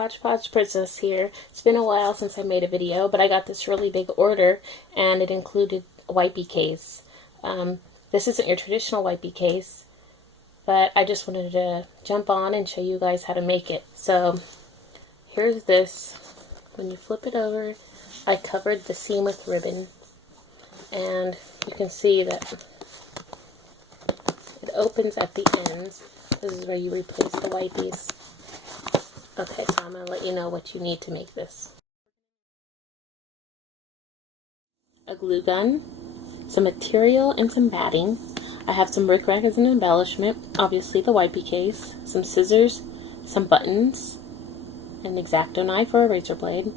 HodgePodgePrincess here. It's been a while since I made a video, but I got this really big order and it included a wipey case. This isn't your traditional wipey case, but I just wanted to jump on and show you guys how to make it. So here's this. When you flip it over, I covered the seam with ribbon, and you can see that it opens at the ends. This is where you replace the wipies. Okay, so I'm going to let you know what you need to make this. A glue gun, some material, and some batting. I have some rickrack as an embellishment, obviously the wipey case, some scissors, some buttons, an X-Acto knife or a razor blade.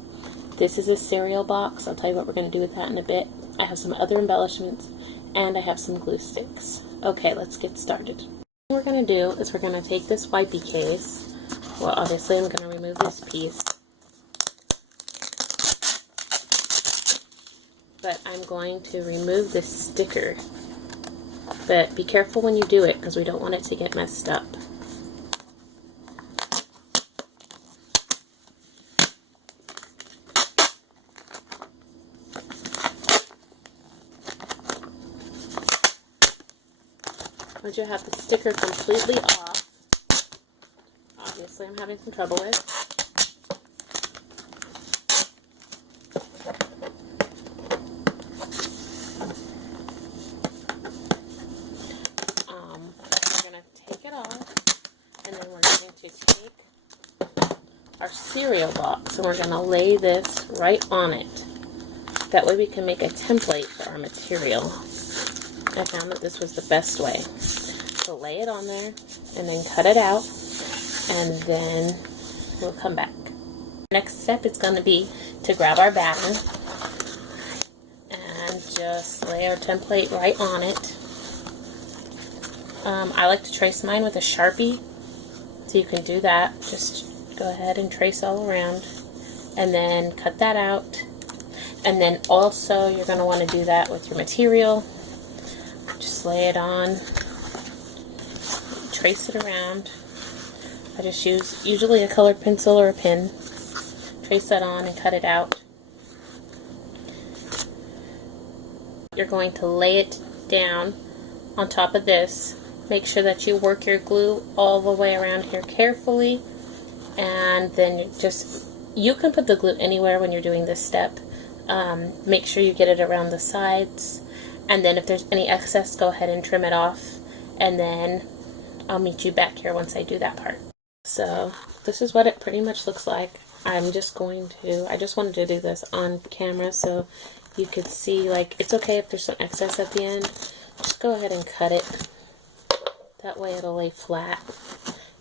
This is a cereal box. I'll tell you what we're going to do with that in a bit. I have some other embellishments, and I have some glue sticks. Okay, let's get started. What we're going to do is we're going to take this wipey case. Well, obviously I'm going to remove this piece, but I'm going to remove this sticker. But be careful when you do it, because we don't want it to get messed up. Once you have the sticker completely off, obviously I'm having some trouble with, we're going to take it off, and then we're going to take our cereal box and we're going to lay this right on it. That way we can make a template for our material. I found that this was the best way. So lay it on there and then cut it out, and then we'll come back. Next step is going to be to grab our batting and just lay our template right on it. I like to trace mine with a Sharpie, so you can do that. Just go ahead and trace all around and then cut that out. And then also you're going to want to do that with your material. Just lay it on, trace it around. I just use usually a colored pencil or a pen. Trace that on and cut it out. You're going to lay it down on top of this. Make sure that you work your glue all the way around here carefully, and then you can put the glue anywhere when you're doing this step. Make sure you get it around the sides, and then if there's any excess, go ahead and trim it off, and then I'll meet you back here once I do that part. So this is what it pretty much looks like. I just wanted to do this on camera so you could see, like, it's okay if there's some excess at the end. Just go ahead and cut it. That way it'll lay flat.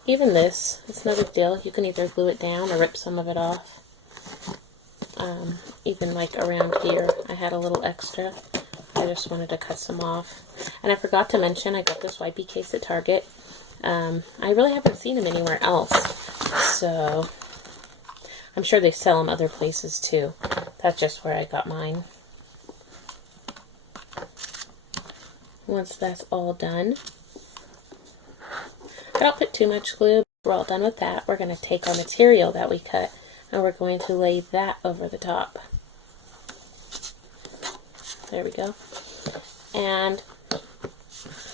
Even this, it's no big deal. You can either glue it down or rip some of it off. Even like around here, I had a little extra. I just wanted to cut some off. And I forgot to mention, I got this wipey case at Target. I really haven't seen them anywhere else. So I'm sure they sell them other places too. That's just where I got mine. Once that's all done, I don't put too much glue. We're all done with that. We're going to take our material that we cut and we're going to lay that over the top. There we go. And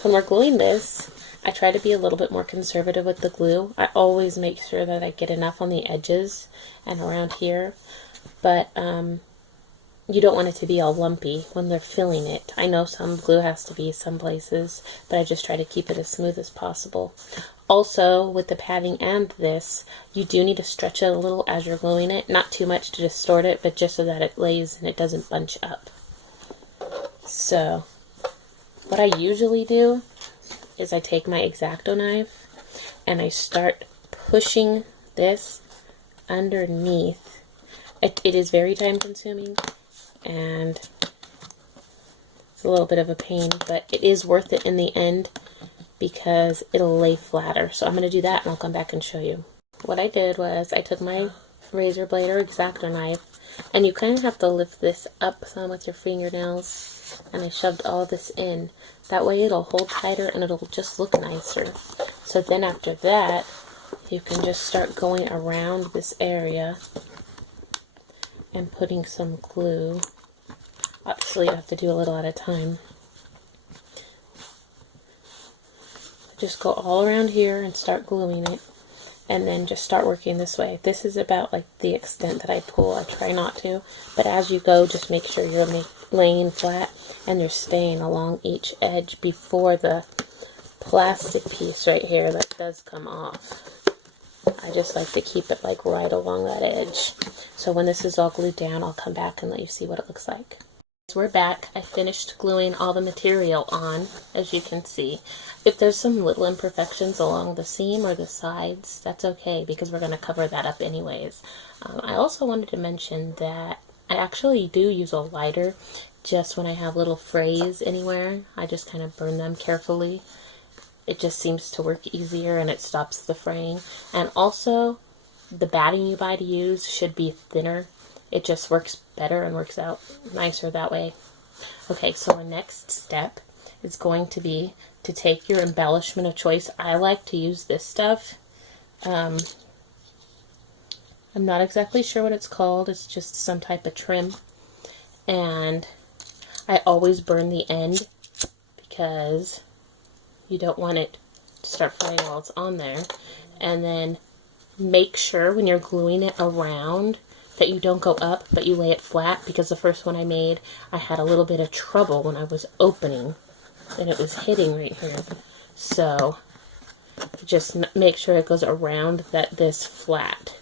when we're gluing this, I try to be a little bit more conservative with the glue. I always make sure that I get enough on the edges and around here, but you don't want it to be all lumpy when they're filling it. I know some glue has to be some places, but I just try to keep it as smooth as possible. Also, with the padding and this, you do need to stretch it a little as you're gluing it. Not too much to distort it, but just so that it lays and it doesn't bunch up. So, what I usually do is I take my X-Acto knife and I start pushing this underneath. It is very time consuming and it's a little bit of a pain, but it is worth it in the end because it'll lay flatter. So I'm going to do that and I'll come back and show you. What I did was I took my razor blade or X-Acto knife, and you kind of have to lift this up some with your fingernails, and I shoved all this in. That way it'll hold tighter and it'll just look nicer. So then after that, you can just start going around this area and putting some glue. Obviously you have to do a little at a time. Just go all around here and start gluing it, and then just start working this way. This is about like the extent that I pull. I try not to, but as you go, just make sure you're laying flat and you're staying along each edge before the plastic piece right here that does come off. I just like to keep it like right along that edge. So when this is all glued down, I'll come back and let you see what it looks like. So we're back. I finished gluing all the material on, as you can see. If there's some little imperfections along the seam or the sides, that's okay because we're going to cover that up anyways. I also wanted to mention that I actually do use a lighter just when I have little frays anywhere. I just kind of burn them carefully. It just seems to work easier and it stops the fraying. And also, the batting you buy to use should be thinner. It just works better and works out nicer that way. Okay, so our next step is going to be to take your embellishment of choice. I like to use this stuff. I'm not exactly sure what it's called. It's just some type of trim. And I always burn the end because you don't want it to start fraying while it's on there. And then make sure when you're gluing it around that you don't go up, but you lay it flat, because the first one I made, I had a little bit of trouble when I was opening and it was hitting right here. So just make sure it goes around this flat.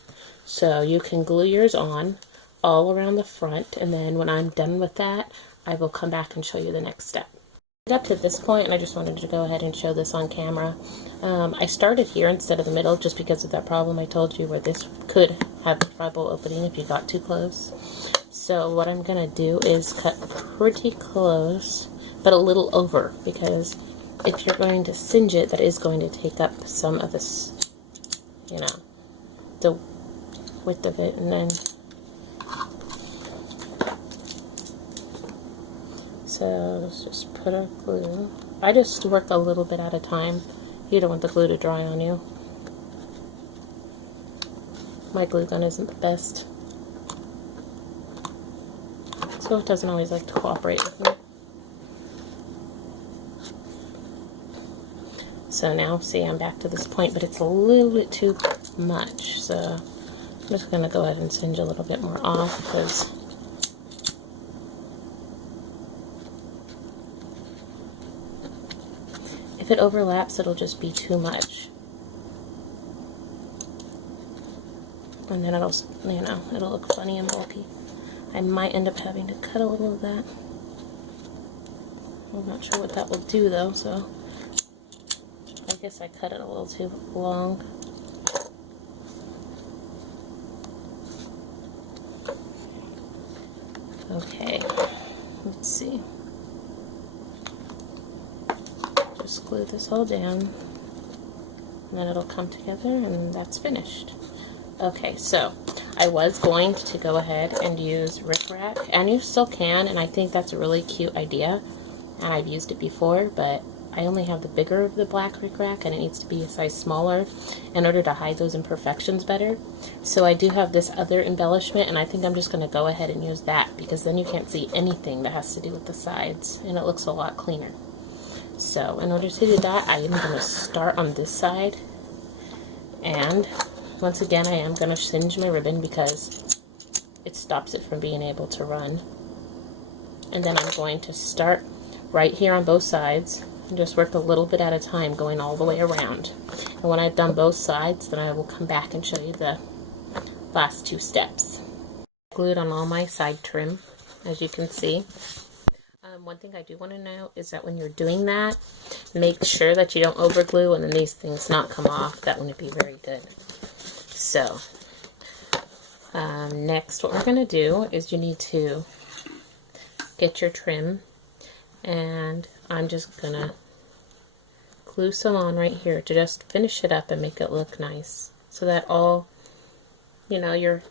So you can glue yours on all around the front, and then when I'm done with that, I will come back and show you the next step. Up to this point, and I just wanted to go ahead and show this on camera. I started here instead of the middle just because of that problem I told you where this could have trouble opening if you got too close. So what I'm going to do is cut pretty close, but a little over, because if you're going to singe it, that is going to take up some of this, you know, the width of it, and then so let's just put our glue. I just work a little bit at a time. You don't want the glue to dry on you. My glue gun isn't the best, so it doesn't always like to cooperate with me. So now, see, I'm back to this point, but it's a little bit too much, so I'm just going to go ahead and singe a little bit more off, because if it overlaps, it'll just be too much. And then it'll, you know, it'll look funny and bulky. I might end up having to cut a little of that. I'm not sure what that will do though, so I guess I cut it a little too long. Okay, let's see. Just glue this all down, and then it'll come together, and that's finished. Okay, so I was going to go ahead and use rickrack, and you still can, and I think that's a really cute idea, and I've used it before, but I only have the bigger of the black rickrack, and it needs to be a size smaller in order to hide those imperfections better. So I do have this other embellishment, and I think I'm just going to go ahead and use that, because then you can't see anything that has to do with the sides, and it looks a lot cleaner. So in order to do that, I am going to start on this side, and once again I am going to singe my ribbon because it stops it from being able to run. And then I'm going to start right here on both sides and just work a little bit at a time, going all the way around. And when I've done both sides, then I will come back and show you the last two steps. Glued on all my side trim, as you can see. One thing I do want to know is that when you're doing that, make sure that you don't over glue and then these things not come off. That wouldn't be very good. So next what we're going to do is you need to get your trim, and I'm just going to glue some on right here to just finish it up and make it look nice, so that all, you know, your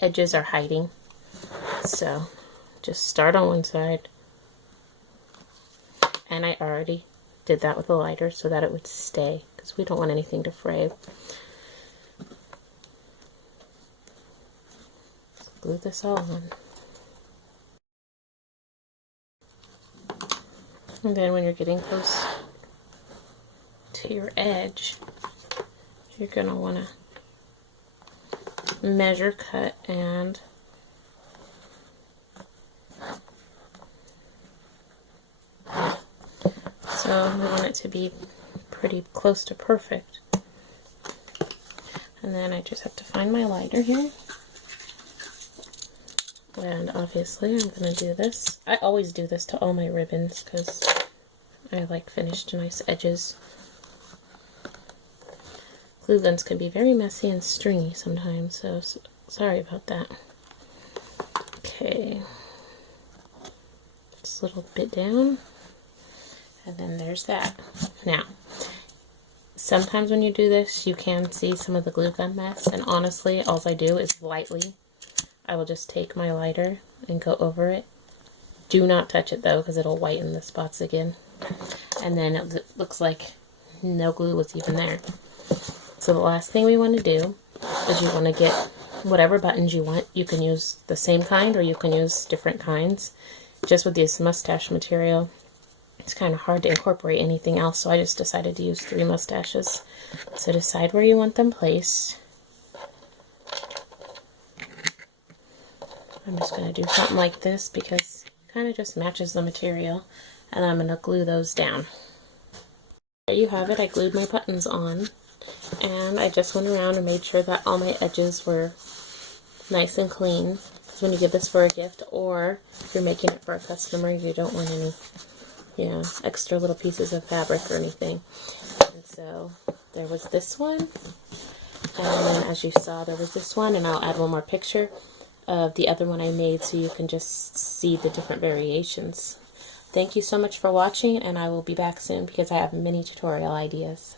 edges are hiding. So just start on one side, and I already did that with a lighter so that it would stay because we don't want anything to fray. Glue this all on. And then when you're getting close to your edge, you're going to want to measure cut and so we want it to be pretty close to perfect. And then I just have to find my lighter here. And obviously I'm going to do this. I always do this to all my ribbons because I like finished nice edges. Glue guns can be very messy and stringy sometimes, so sorry about that. Okay. Just a little bit down. And then there's that. Now, sometimes when you do this, you can see some of the glue gun mess, and honestly, all I do is lightly. I will just take my lighter and go over it. Do not touch it though, because it'll whiten the spots again. And then it looks like no glue was even there. So the last thing we want to do is you want to get whatever buttons you want. You can use the same kind or you can use different kinds. Just with this mustache material, it's kind of hard to incorporate anything else, so I just decided to use 3 mustaches. So decide where you want them placed. I'm just going to do something like this because it kind of just matches the material, and I'm going to glue those down. There you have it. I glued my buttons on, and I just went around and made sure that all my edges were nice and clean. So when you give this for a gift, or if you're making it for a customer, you don't want any, you know, extra little pieces of fabric or anything. And so there was this one, and then as you saw, there was this one, and I'll add one more picture of the other one I made so you can just see the different variations. Thank you so much for watching, and I will be back soon because I have many tutorial ideas.